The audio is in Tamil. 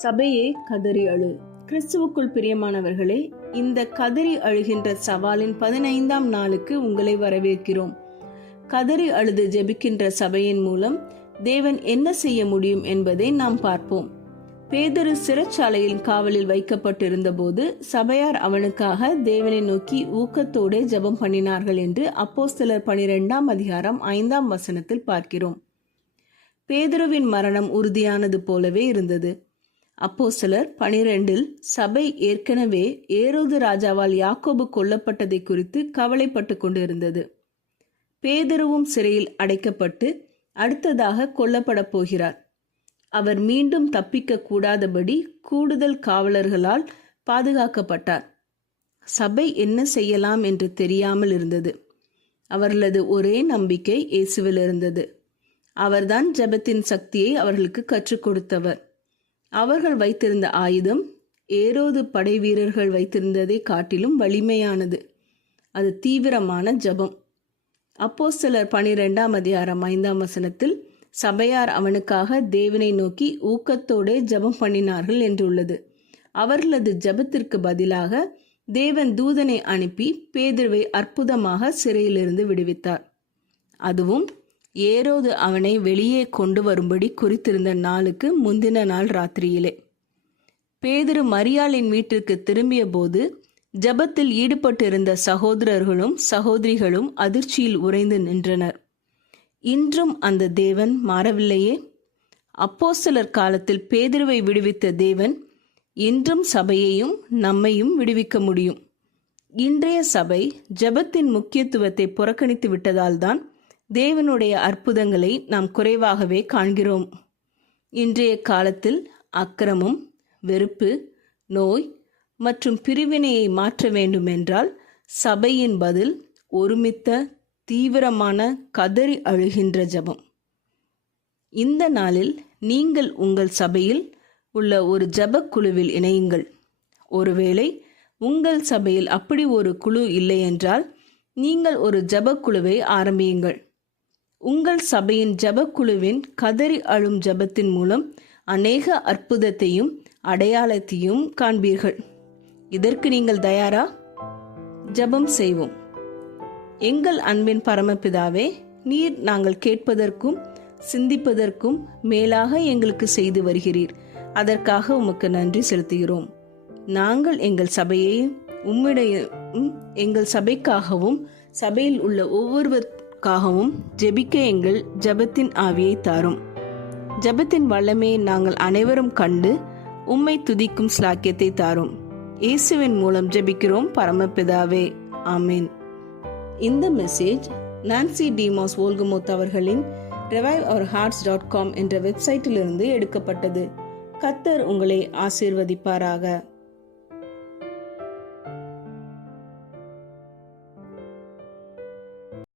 சபையே கதறி அழு. கிறிஸ்துவுக்குள் பிரியமானவர்களே, இந்த கதறி அழுகின்ற சவாலின் 15ஆம் நாளுக்கு உங்களை வரவேற்கிறோம். கதறி அழுது ஜெபிக்கின்ற சபையின் மூலம் தேவன் என்ன செய்ய முடியும் என்பதை நாம் பார்ப்போம். பேதுரு சிறைச்சாலையில் காவலில் வைக்கப்பட்டிருந்த போது சபையார் அவனுக்காக தேவனை நோக்கி ஊக்கத்தோடு ஜெபம் பண்ணினார்கள் என்று அப்போஸ்தலர் 12ஆம் அதிகாரம் 5ஆம் வசனத்தில் பார்க்கிறோம். பேதுருவின் மரணம் உறுதியானது போலவே இருந்தது. அப்போஸ்தலர் 12இல் சபை ஏற்கனவே ஏரோது ராஜாவால் யாக்கோபு கொல்லப்பட்டதை குறித்து கவலைப்பட்டு கொண்டிருந்தது. பேதுருவும் சிறையில் அடைக்கப்பட்டு அடுத்ததாக கொல்லப்பட போகிறார். அவர் மீண்டும் தப்பிக்க கூடாதபடி கூடுதல் காவலர்களால் பாதுகாக்கப்பட்டார். சபை என்ன செய்யலாம் என்று தெரியாமல் இருந்தது. அவர்களது ஒரே நம்பிக்கை இயேசுவில் இருந்தது. அவர்தான் ஜெபத்தின் சக்தியை அவர்களுக்கு கற்றுக் கொடுத்தவர். அவர்கள் வைத்திருந்த ஆயுதம் ஏரோது படை வீரர்கள் வைத்திருந்ததை காட்டிலும் வலிமையானது. அது தீவிரமான ஜெபம். அப்போஸ்தலர் 12ஆம் அதிகாரம் 5ஆம் வசனத்தில் சபையார் அவனுக்காக தேவனை நோக்கி ஊக்கத்தோடு ஜெபம் பண்ணினார்கள் என்றுள்ளது. அவர்களது ஜெபத்திற்கு பதிலாக தேவன் தூதனை அனுப்பி பேதுருவை அற்புதமாக சிறையிலிருந்து விடுவித்தார். அதுவும் ஏரோது அவனை வெளியே கொண்டு வரும்படி குறித்திருந்த நாளுக்கு முந்தின நாள் ராத்திரியிலே. பேதுரு மரியாளின் வீட்டிற்கு திரும்பிய போது ஜெபத்தில் ஈடுபட்டிருந்த சகோதரர்களும் சகோதரிகளும் அதிர்ச்சியில் உறைந்து நின்றனர். இன்றும் அந்த தேவன் மாறவில்லையே. அப்போஸ்தலர் காலத்தில் பேதுருவை விடுவித்த தேவன் இன்றும் சபையையும் நம்மையும் விடுவிக்க முடியும். இன்றைய சபை ஜெபத்தின் முக்கியத்துவத்தை புறக்கணித்து விட்டதால் தான் தேவனுடைய அற்புதங்களை நாம் குறைவாகவே காண்கிறோம். இன்றைய காலத்தில் அக்கிரமம், வெறுப்பு, நோய் மற்றும் பிரிவினையை மாற்ற வேண்டுமென்றால் சபையின் பதில் ஒருமித்த தீவிரமான கதறி அழுகின்ற ஜெபம். இந்த நாளில் நீங்கள் உங்கள் சபையில் உள்ள ஒரு ஜெப குழுவில் இணையுங்கள். ஒருவேளை உங்கள் சபையில் அப்படி ஒரு குழு இல்லை என்றால் நீங்கள் ஒரு ஜெப குழுவை ஆரம்பியுங்கள். உங்கள் சபையின் ஜெபக்குழுவின் கதறி அழும் ஜெபத்தின் மூலம் அநேக அற்புதத்தையும் அடையாளத்தையும் காண்பீர்கள். இதற்கு நீங்கள் தயாரா? ஜெபம் செய்வோம். எங்கள் அன்பின் பரமபிதாவே, நீர் நாங்கள் கேட்பதற்கும் சிந்திப்பதற்கும் மேலாக எங்களுக்கு செய்து வருகிறீர். அதற்காக உமக்கு நன்றி செலுத்துகிறோம். நாங்கள் எங்கள் சபையை உம்மிடையும் எங்கள் சபைக்காகவும் சபையில் உள்ள ஒவ்வொருவருக்காகவும் ஜெபிக்க எங்கள் ஜெபத்தின் ஆவியை தாரும். ஜெபத்தின் வல்லமையை நாங்கள் அனைவரும் கண்டு உம்மை துதிக்கும் ஸ்லாக்கியத்தை தாரும். இயேசுவின் மூலம் ஜெபிக்கிறோம் பரமபிதாவே, ஆமீன். இந்த மெசேஜ் நான்சி டிமாஸ் வோல்கமோத் அவர்களின் reviveourhearts.com என்ற வெப்சைட்டிலிருந்து எடுக்கப்பட்டது. கர்த்தர் உங்களை ஆசீர்வதிப்பாராக.